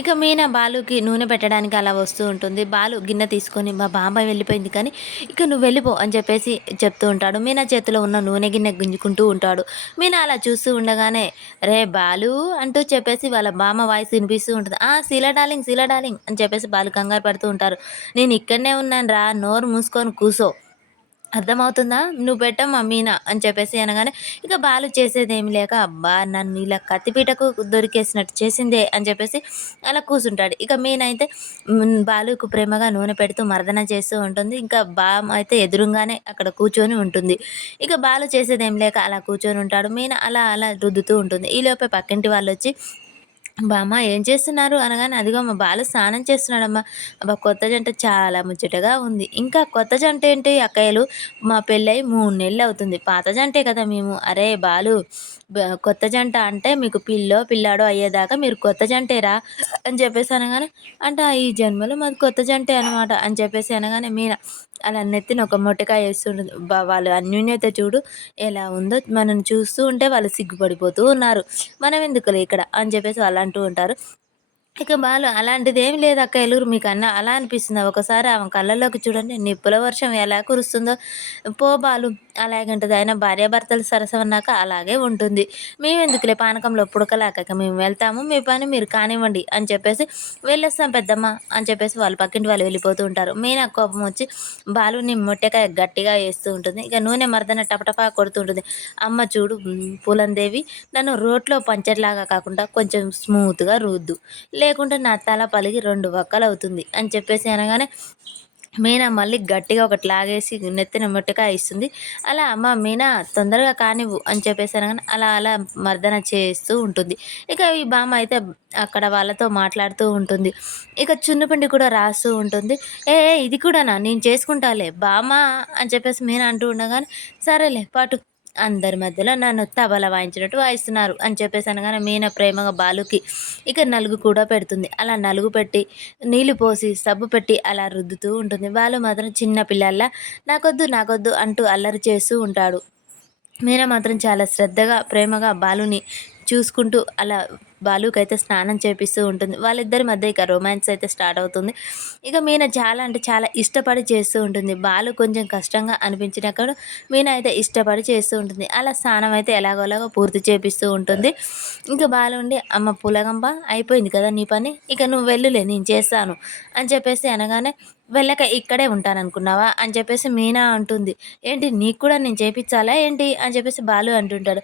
ఇక మీనా బాలుకి నూనె పెట్టడానికి అలా వస్తూ ఉంటుంది. బాలు గిన్నె తీసుకొని మా బాబాయ్ వెళ్ళిపోయింది కానీ ఇక నువ్వు వెళ్ళిపో అని చెప్పేసి చెప్తూ ఉంటాడు. మీనా చేతిలో ఉన్న నూనె గిన్నె గుంజుకుంటూ ఉంటాడు. మీనా అలా చూస్తూ ఉండగానే రే బాలు అంటూ చెప్పేసి వాళ్ళ బామ్మ వాయిస్ వినిపిస్తూ ఉంటుంది. ఆ శీలా డార్లింగ్ శీలా డార్లింగ్ అని చెప్పేసి బాలు కంగారు పడుతూ ఉంటారు. నేను ఇక్కడనే ఉన్నాను రా నోరు మూసుకొని కూసో. అర్థమవుతుందా? నువ్వు పెట్ట మీనా అని చెప్పేసి అనగానే ఇక బాలు చేసేది ఏమి లేక అబ్బా నన్ను ఇలా కత్తిపీటకు దొరికేసినట్టు చేసిందే అని చెప్పేసి అలా కూర్చుంటాడు ఇక మీనైతే అయితే బాలుకు ప్రేమగా నూనె పెడుతూ మర్దన చేస్తూ ఉంటుంది. ఇంకా బామ్ అయితే ఎదురుగానే అక్కడ కూర్చొని ఉంటుంది. ఇక బాలు చేసేది ఏం లేక అలా కూర్చొని ఉంటాడు. మీన అలా అలా రుద్దుతూ ఉంటుంది. ఈలోపే పక్కింటి వాళ్ళు వచ్చి బామ్మ ఏం చేస్తున్నారు? అనగానే అదిగో మా బాలు స్నానం చేస్తున్నాడమ్మా. అబ్బా కొత్త జంట చాలా ముచ్చటగా ఉంది. ఇంకా కొత్త జంట ఏంటి? అక్కయ్యలు మా పెళ్ళై మూడు నెలలు అవుతుంది పాత జంటే కదా మేము. అరే బాలు కొత్త జంట అంటే మీకు పిల్లో పిల్లాడో అయ్యేదాకా మీరు కొత్త జంటేరా అని చెప్పేసి అనగానే అంటే ఈ జన్మలో మాది కొత్త జంటే అనమాట అని చెప్పేసి అనగానే మీన అలా నెత్తిన ఒక మొట్టకాయ వేస్తుంటుంది వాళ్ళు అన్యోన్యత చూడు ఎలా ఉందో మనం చూస్తూ ఉంటే వాళ్ళు సిగ్గుపడిపోతూ ఉన్నారు. మనం ఎందుకులే ఇక్కడ అని చెప్పేసి వాళ్ళు అంటూ ఉంటారు. ఇక బాలు అలాంటిది ఏమి లేదు అక్క ఎలుగురు మీకు అన్న అలా అనిపిస్తుంది. ఒకసారి ఆమె కళ్ళల్లోకి చూడండి నిప్పుల వర్షం ఎలా కురుస్తుందో. పో బాలు అలాగే ఉంటుంది. ఆయన భార్యాభర్తలు సరసమన్నాక అలాగే ఉంటుంది. మేము ఎందుకులే పానకంలో పుడకలాక మేము వెళ్తాము. మీ పని మీరు కానివ్వండి అని చెప్పేసి వెళ్ళొస్తాం పెద్దమ్మ అని చెప్పేసి వాళ్ళు పక్కింటి వాళ్ళు వెళ్ళిపోతూ ఉంటారు. మీనా కోపం వచ్చి బాలుని మొట్టెకాయ గట్టిగా వేస్తూ ఉంటుంది. ఇక నూనె మర్దన టపటపా కొడుతూ ఉంటుంది. అమ్మ చూడు పూలందేవి నన్ను రోట్లో పంచర్లాగా కాకుండా కొంచెం స్మూత్గా రుద్దు. లేకుంటే నా తల పలిగి రెండు వక్కలు అవుతుంది అని చెప్పేసి అనగానే మీనా మళ్ళీ గట్టిగా ఒకటి లాగేసి నెత్తిన మొట్టకాయ ఇస్తుంది. అలా అమ్మ మీనా తొందరగా కానివ్వు అని చెప్పేసి అనగానే అలా అలా మర్దన చేస్తూ ఉంటుంది. ఇక ఈ బామ్మ అయితే అక్కడ వాళ్ళతో మాట్లాడుతూ ఉంటుంది. ఇక చున్నుపిండి కూడా రాస్తూ ఉంటుంది. ఏ ఇది కూడానా? నేను చేసుకుంటాలే బామ్మ అని చెప్పేసి మీనా అంటూ ఉండగానే సరేలే పాటు అందరి మధ్యలో నన్ను తబల వాయించినట్టు వాయిస్తున్నారు అని చెప్పేసి అనగానే మీన ప్రేమగా బాలుకి ఇక నలుగు కూడా పెడుతుంది. అలా నలుగు పెట్టి నీళ్ళు పోసి సబ్బు పెట్టి అలా రుద్దుతూ ఉంటుంది. బాలు మాత్రం చిన్న పిల్లల్లా నాకొద్దు నాకొద్దు అంటూ అల్లరి చేస్తూ ఉంటాడు. మీన మాత్రం చాలా శ్రద్ధగా ప్రేమగా బాలుని చూసుకుంటూ అలా బాలుకి అయితే స్నానం చేపిస్తూ ఉంటుంది. వాళ్ళిద్దరి మధ్య ఇక రొమాన్స్ అయితే స్టార్ట్ అవుతుంది. ఇక మీన చాలా అంటే చాలా ఇష్టపడి చేస్తూ ఉంటుంది. బాలు కొంచెం కష్టంగా అనిపించినప్పుడు మీన అయితే ఇష్టపడి చేస్తూ ఉంటుంది. అలా స్నానం అయితే ఎలాగోలాగో పూర్తి చేపిస్తూ ఉంటుంది. ఇంకా బాలు ఉండి అమ్మ పులగంప అయిపోయింది కదా నీ పని. ఇక నువ్వు వెళ్ళులే నేను చేస్తాను అని చెప్పేసి అనగానే వెళ్ళక ఇక్కడే ఉంటాను అనుకున్నావా అని చెప్పేసి మీనా అంటుంది. ఏంటి నీకు కూడా నేను చేపించాలా ఏంటి? అని చెప్పేసి బాలు అంటుంటాడు.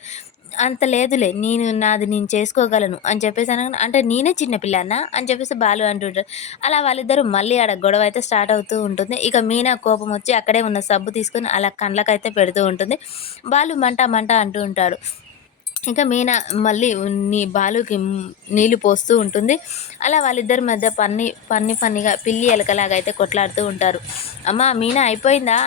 అంత లేదులే నేను నాది నేను చేసుకోగలను అని చెప్పేసి అనగా అంటే నేనే చిన్నపిల్లనా అని చెప్పేసి బాలు అంటుంటారు అలా వాళ్ళిద్దరూ మళ్ళీ ఆడ గొడవ అయితే స్టార్ట్ అవుతూ ఉంటుంది. ఇక మీనా కోపం వచ్చి అక్కడే ఉన్న సబ్బు తీసుకొని అలా కండ్లకైతే పెడుతూ ఉంటుంది. బాలు మంట మంట అంటూ ఉంటాడు. ఇంకా మీనా మళ్ళీ నీ బాలుకి నీళ్ళు పోస్తూ ఉంటుంది. అలా వాళ్ళిద్దరి మధ్య పన్ని పన్ని పన్నిగా పిల్లి ఎలకలాగా అయితే కొట్లాడుతూ ఉంటారు. అమ్మ మీనా అయిపోయిందా?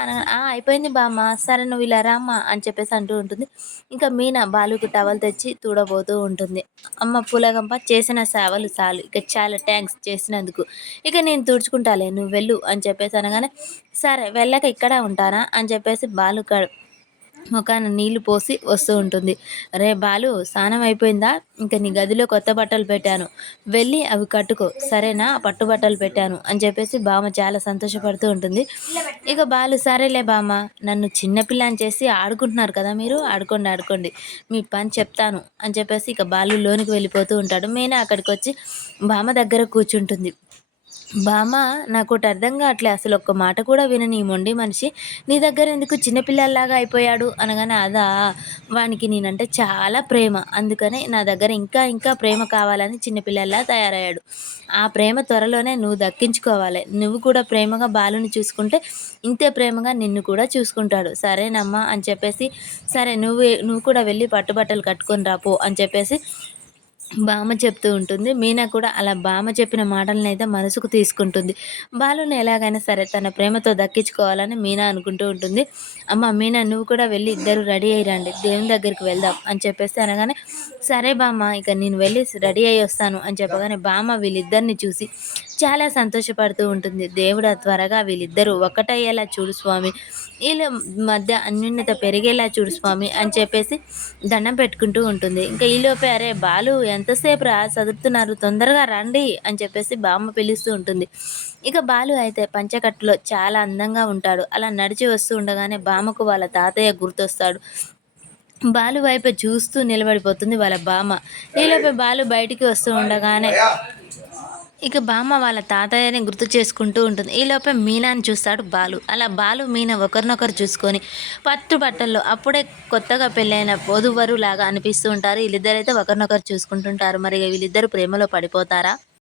అయిపోయింది బామ్మ. సరే నువ్వు ఇలా రామ్మా అని చెప్పేసి అంటూ ఉంటుంది. ఇంకా మీనా బాలుకి టవల్ తెచ్చి తూడబోతూ ఉంటుంది. అమ్మ పూలగంప చేసిన సేవలు చాలు. ఇక చాలా థ్యాంక్స్ చేసినందుకు. ఇక నేను తుడుచుకుంటాలే నువ్వు వెళ్ళు అని చెప్పేసి అనగానే సరే వెళ్ళక ఇక్కడ ఉంటానా అని చెప్పేసి బాలు ముఖాన నీళ్ళు పోసి వస్తూ ఉంటుంది. రే బాలు స్నానం అయిపోయిందా? ఇంకా నీ గదిలో కొత్త బట్టలు పెట్టాను. వెళ్ళి అవి కట్టుకో. సరేనా? పట్టు బట్టలు పెట్టాను. అని చెప్పేసి బామ్మ చాలా సంతోషపడుతూ ఉంటుంది. ఇక బాలు సరేలే బామ్మ. నన్ను చిన్నపిల్లని చేసి ఆడుకుంటున్నారు కదా మీరు? ఆడుకోండి ఆడుకోండి. మీ పని చెప్తాను. అని చెప్పేసి ఇక బాలు లోనికి వెళ్ళిపోతూ ఉంటాడు. మేనే అక్కడికి వచ్చి బామ్మ దగ్గర కూర్చుంటుంది. బామ్మ నాకు ఒకటి అర్థం కావట్లే. అసలు ఒక్క మాట కూడా వినని ఈ మొండి మనిషి. నీ దగ్గర ఎందుకు చిన్నపిల్లల్లాగా అయిపోయాడు? అనగానే అదా వానికి నేనంటే చాలా ప్రేమ. అందుకనే నా దగ్గర ఇంకా ఇంకా ప్రేమ కావాలని చిన్నపిల్లల్లా తయారయ్యాడు. ఆ ప్రేమ త్వరలోనే నువ్వు దక్కించుకోవాలి. నువ్వు కూడా ప్రేమగా బాలుని చూసుకుంటే ఇంతే ప్రేమగా నిన్ను కూడా చూసుకుంటాడు. సరేనమ్మా అని చెప్పేసి సరే నువ్వు నువ్వు కూడా వెళ్ళి పట్టుబట్టలు కట్టుకొని రాపో అని చెప్పేసి బామ్మ చెప్తూ ఉంటుంది. మీనా కూడా అలా బామ్మ చెప్పిన మాటలను అయితే మనసుకు తీసుకుంటుంది. బాలుని ఎలాగైనా సరే తన ప్రేమతో దక్కించుకోవాలని మీనా అనుకుంటూ ఉంటుంది. అమ్మ మీనా నువ్వు కూడా వెళ్ళి ఇద్దరు రెడీ అయ్యి రండి. దేవుని దగ్గరికి వెళ్దాం అని చెప్పేస్తే అనగానే సరే బామ్మ ఇక నేను వెళ్ళి రెడీ అయ్యి వస్తాను అని చెప్పగానే బామ్మ వీళ్ళిద్దరిని చూసి చాలా సంతోషపడుతూ ఉంటుంది. దేవుడా త్వరగా వీళ్ళిద్దరూ ఒకటయ్యేలా చూడు స్వామి. వీళ్ళ మధ్య అన్యూన్యత పెరిగేలా చూడు స్వామి అని చెప్పేసి దండం పెట్టుకుంటూ ఉంటుంది. ఇంకా ఈలోపే అరే బాలు ఎంతసేపు రా చదువుతున్నారు తొందరగా రండి అని చెప్పేసి బామ్మ పిలుస్తూ ఉంటుంది. ఇక బాలు అయితే పంచకట్టులో చాలా అందంగా ఉంటాడు. అలా నడిచి వస్తూ ఉండగానే బామ్మకు వాళ్ళ తాతయ్య గుర్తొస్తాడు. బాలు వైపు చూస్తూ నిలబడిపోతుంది వాళ్ళ బామ్మ. ఈలోపే బాలు బయటికి వస్తూ ఉండగానే ఇక బామ్మ వాళ్ళ తాతయ్యని గుర్తు చేసుకుంటూ ఉంటుంది. ఈ లోపే మీనాని చూస్తాడు బాలు. అలా బాలు మీనా ఒకరినొకరు చూసుకొని పట్టు బట్టల్లో అప్పుడే కొత్తగా పెళ్ళైన వధువరు లాగా అనిపిస్తూ ఉంటారు. వీళ్ళిద్దరైతే ఒకరినొకరు చూసుకుంటుంటారు. మరి వీళ్ళిద్దరు ప్రేమలో పడిపోతారా?